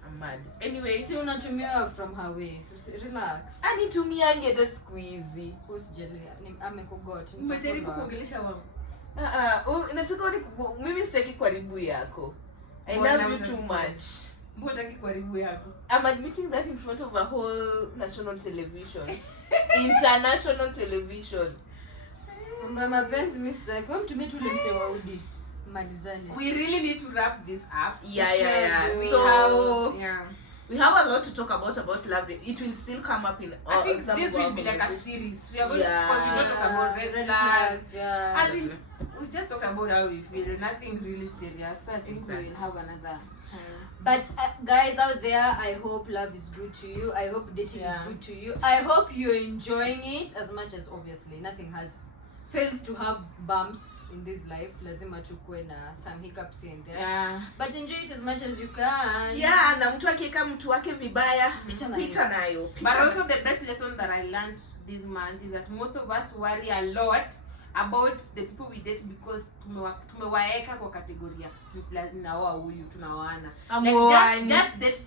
I'm mad. Anyway, Si unatumia from her way. Relax. anitumiange the squeezy. Usijali. Amekugot. Umejaribu kuongelesha wangu. Nataka mimi sitaki karibu yako. I love you too much. Mbona karibu yako? I'm admitting that in front of a whole national television. International television. Mama Benz Mr. Come to me to lemse waudi. Malizane. We really need to wrap this up. Yeah. We have a lot to talk about love. It will still come up in I think some this of our will be like a conversations. series. We are going to, because we don't talk about red flags. Yeah. As in, we just talked about how we feel. Nothing really serious. So I think we will have another time. But guys out there, I hope love is good to you. I hope dating is good to you. I hope you're enjoying it as much as obviously nothing fails to have bumps in this life. Lazima tukue na some hiccups in there. Yeah. But enjoy it as much as you can. Yeah, na mtu akiweka mtu wake vibaya, pita nayo. But also the best lesson that I learned this month is that most of us worry a lot about the people we date because tumewaeka kwa kategoria naoa huyu tunaoana.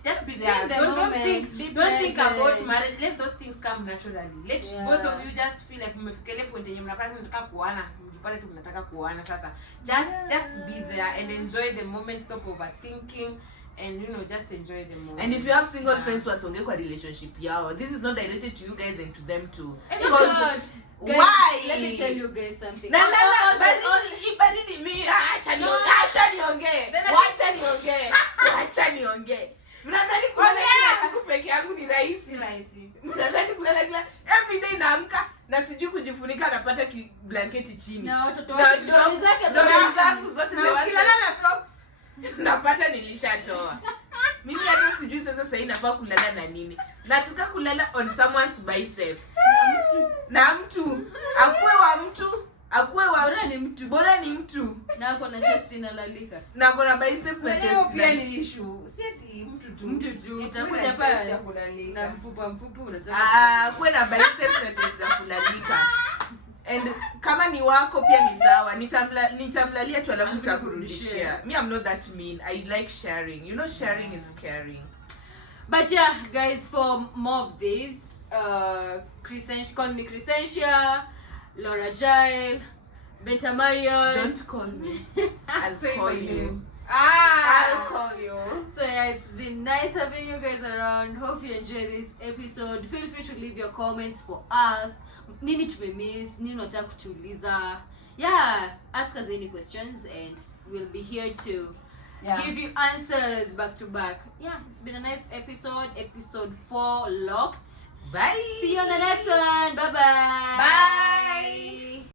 Just be there. Don't think about marriage. Let those things come naturally. Let both of you just feel like mmefika ile point yenye mnapata mnataka kuoana, mjipate tu mnataka kuoana sasa. Just be there and enjoy the moment. Stop overthinking. And just enjoy the moment. And if you have single friends wasonge kwa relationship yao, this is not directed to you guys and to them too. Guys, why? Let me tell you guys something. Ibadili mi acha niongee. Mnadhani kulala kila siku peke yangu ni rahisi? Mnadhani kulala kila every day naamka na sijui kujifunika napata blanketi chini. Na watoto zangu zote ukilala na socks napata nilishatoa. Mimi hata sijui sasa inafaa kulala na nini. Nataka kulala on someone's bicep. Na mtu akuwe wa bora ni mtu na ako na chest inalalika na ako na biceps na chest pia ni issue. Si eti mtu tu utakuja pale na mfupa unataka akuwe na biceps na chest za kulalika. And kama ni wako pia ni sawa, nitamlalia tu alafu nitakurudishia. Me, I'm not that mean. I like sharing. Sharing is caring. But yeah, guys, for more of this, call me Crescentia, Laura Jael, Benta Marion. Don't call me. I'll call you. I'll call you. So yeah, it's been nice having you guys around. Hope you enjoyed this episode. Feel free to leave your comments for us. Nini tumemiss, nini unataka kutuuliza. Yeah, ask us any questions and we'll be here to give you answers back to back. Yeah, it's been a nice episode 4 locked. Bye. See you on the next one. Bye bye.